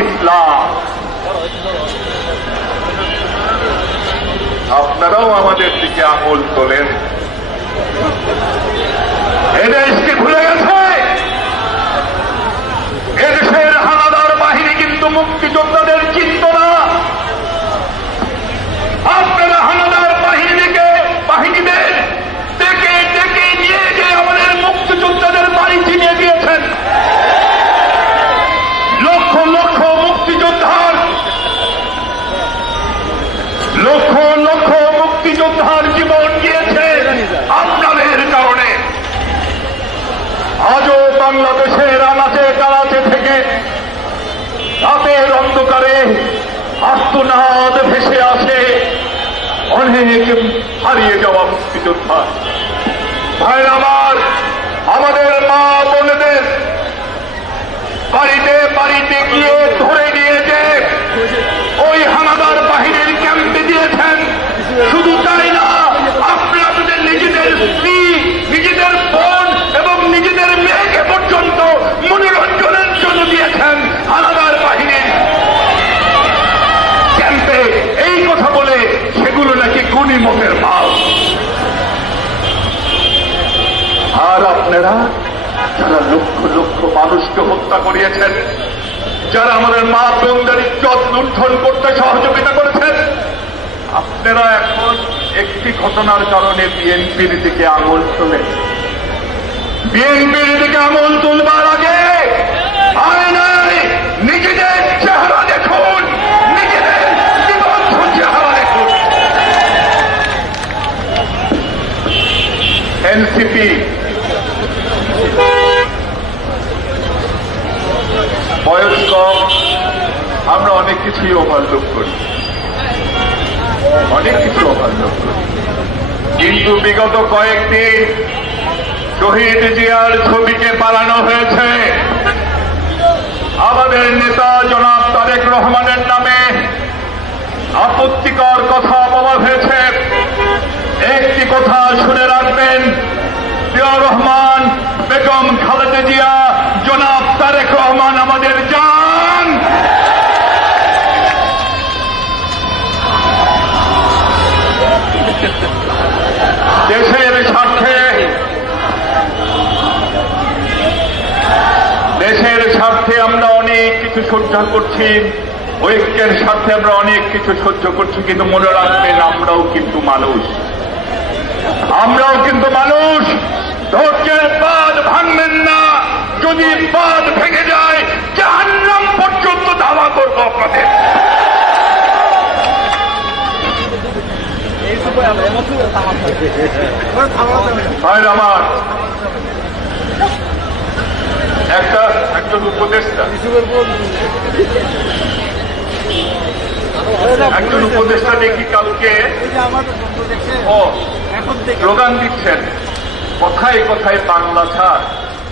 ইসলাম। আপনারাও আমাদের দিকে আমল তোলেন। এদেশকে ভুলে গেছে? এদেশের হানাদার বাহিনী কিন্তু মুক্তিযোদ্ধাদের চিন্ত না আপনারা হানাদার বাহিনীকে বাহিনীদের ডেকে ডেকে নিয়ে গিয়ে আমাদের মুক্তিযোদ্ধাদের বাড়ি চিনিয়ে দিয়েছেন লক্ষ লক্ষ মুক্তিযোদ্ধার লক্ষ লক্ষ মুক্তিযোদ্ধার জীবন গিয়েছে আপনাদের কারণে আজও বাংলাদেশের আনাচে কানাচে থেকে রাতের অন্ধকারে আত্মনাদ ভেসে আসে। অনেক হারিয়ে যাওয়া মুক্তিযোদ্ধা। ভাই আমার, আমাদের মা বোনদের বাড়িতে বাড়িতে গিয়ে ধরে নিয়ে যে ওই হানাদার বাহিনীর ক্যাম্পে দিয়েছেন। শুধু তাই না আপনি আপনাদের নিজেদের স্ত্রী নিজেদের বোন এবং নিজেদের মেয়েকে পর্যন্ত মনোরঞ্জনের জন্য দিয়েছেন হানাদার বাহিনীর ক্যাম্পে এই কথা বলে সেগুলো নাকি গুণিমতের মাল আর আপনারা যারা লক্ষ লক্ষ মানুষকে হত্যা করিয়েছেন। যারা আমাদের মা বোনদের ইজ্জত লুণ্ঠন করতে সহযোগিতা করেছেন। আপনারা এখন একটি ঘটনার কারণে বিএনপির দিকে আঙুল তোলেন। বিএনপির দিকে আঙুল তুলবার আগে নিজেদের চেহারা দেখুন। এনসিপি কম আমরা অনেক কিছুই ওভারলুক করি। অনেক কিছু ওভারলুক করি। কিন্তু বিগত কয়েকদিন শহীদ জিয়ার ছবিকে পালানো হয়েছে। আমাদের নেতা জনাব তারেক রহমানের নামে আপত্তিকর কথা বলা হয়েছে। একটি কথা শুনে রাখবেন জিয়া রহমান বেগম খালেদা জিয়া জনাব তারেক রহমান আমাদের জান দেশের স্বার্থে দেশের স্বার্থে আমরা অনেক কিছু সহ্য করছি। ঐক্যের স্বার্থে আমরা অনেক কিছু সহ্য করছি, কিন্তু মনে রাখবেন, আমরাও কিন্তু মানুষ। আমরাও কিন্তু মানুষ। ধৈর্যের বাদ ভাঙবেন না। যদি বাদ ভেঙে যায়, জাহান্নাম পর্যন্ত ধাওয়া করব আপনাদের। আমার, একটা একজন উপদেষ্টা একজন উপদেষ্টা দেখি কালকে স্লোগান দিচ্ছেন কথায় কথায় বাংলা ছাড়,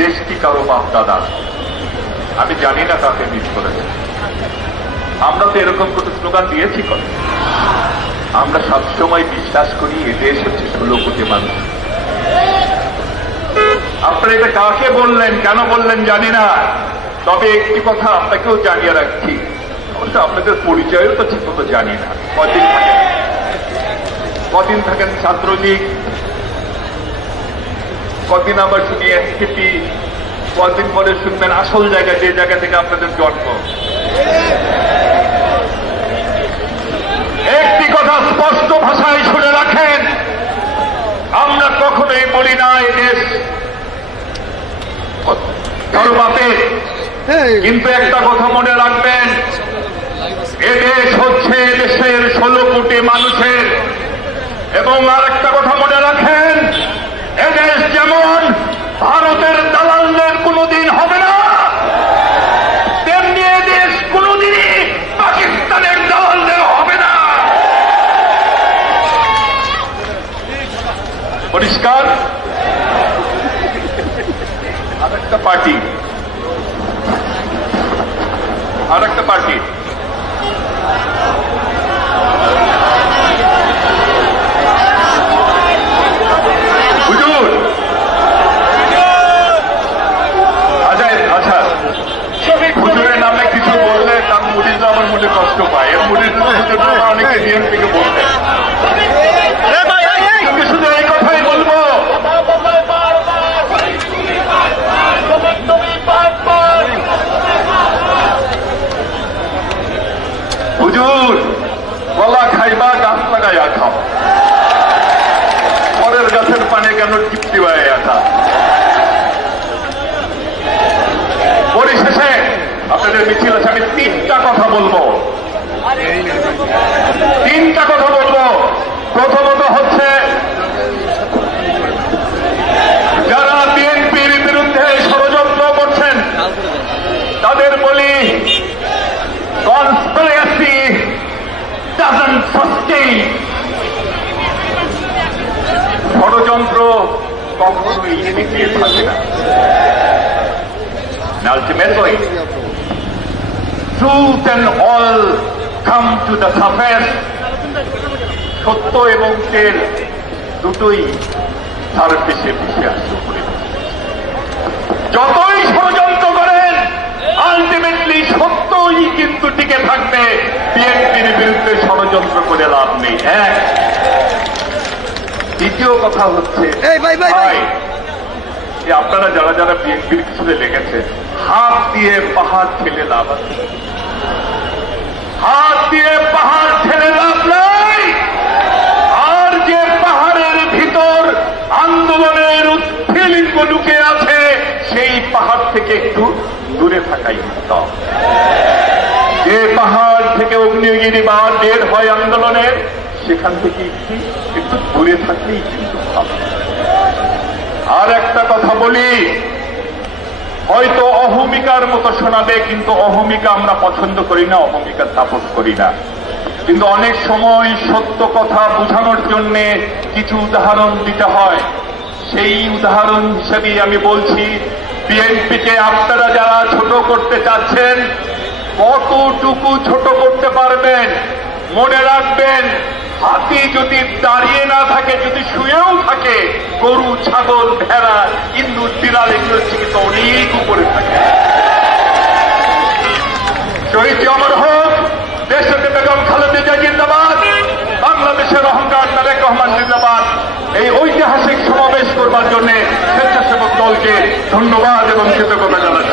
দেশ কি কারও বাপ দাদা? আমি জানি না কাকে মিস করেছে। আমরা তো এরকম কোনো স্লোগান দিয়েছি কত আমরা সবসময় বিশ্বাস করি এ দেশ হচ্ছে ষোলো কোটি মানুষ। আপনারা এটা কাকে বললেন, কেন বললেন জানি না। তবে একটি কথা আপনাকেও জানিয়ে রাখছি। অবশ্য আপনাদের পরিচয়ও তো ঠিক মতো জানি না। কদিন থাকেন? কদিন থাকেন ছাত্রলীগ? কদিন আবার শুনি এসকেপি কদিন পরে শুনবেন আসল জায়গা যে জায়গা থেকে আপনাদের জন্ম একটি কথা স্পষ্ট ভাষায় শুনে রাখেন আমরা কখনোই বলি না এ দেশ কারও বাপের কিন্তু একটা কথা মনে রাখবেন এদেশ হচ্ছে দেশের ষোলো কোটি মানুষের এবং আর একটা কথা মনে রাখেন এদেশ যেমন ভারতের দালালদের কোনোদিন হবে না তেমনি এদেশ কোনোদিনই পাকিস্তানের দালালদের হবে না পরিষ্কার আর একটা পার্টি আর একটা পার্টি হুজুর আচ্ছা আচ্ছা হুজুরের নামে কিছু বললে তা পিছিয়ে থাকে না ultimately truth and all come to the surface সত্য এবং তেল দুটোই তার পিছিয়ে যতই ষড়যন্ত্র করেন আলটিমেটলি সত্যই কিন্তু টিকে থাকবে। বিএনপির বিরুদ্ধে ষড়যন্ত্র করে লাভ নেই। এক। দ্বিতীয় কথা হচ্ছে আপনারা যারা যারা বিএনপির পিছনে লেগেছে হাত দিয়ে পাহাড় ঠেলে লাভ আছে। হাত দিয়ে পাহাড় ঠেলে লাভ নাই। আর যে পাহাড়ের ভিতর আন্দোলনের উৎফিলিঙ্গ লুকে আছে, সেই পাহাড় থেকে একটু দূরে থাকাই উত্তম। যে পাহাড় থেকে অগ্নিগিরি বা বের হয় আন্দোলনের সেখান থেকে একটু একটু দূরে থাকলেই কিন্তু আর একটা কথা বলি হয়তো অহমিকার মতো শোনাবে, কিন্তু অহমিকা আমরা পছন্দ করি না, অহমিকা সাপোর্ট করি না। কিন্তু অনেক সময় সত্য কথা বোঝানোর জন্যে কিছু উদাহরণ দিতে হয়। সেই উদাহরণ হিসেবেই আমি বলছি, বিএনপিকে আপনারা যারা ছোট করতে চাচ্ছেন, কতটুকু ছোট করতে পারবেন? মনে রাখবেন, হাতি যদি দাঁড়িয়ে না থাকে, যদি শুয়েও থাকে, গরু, ছাগল, ভেড়া, ইন্দুর বিড়াল এগুলোর থেকে তো অনেক উপরে থাকে। শহীদ অমর হোক দেশকে বেগম খালেদা জিয়া জিন্দাবাদ, বাংলাদেশের অহংকার তারেক রহমান জিন্দাবাদ। এই ঐতিহাসিক সমাবেশ করবার জন্য স্বেচ্ছাসেবক দলকে ধন্যবাদ এবং কৃতজ্ঞতা জানাচ্ছি।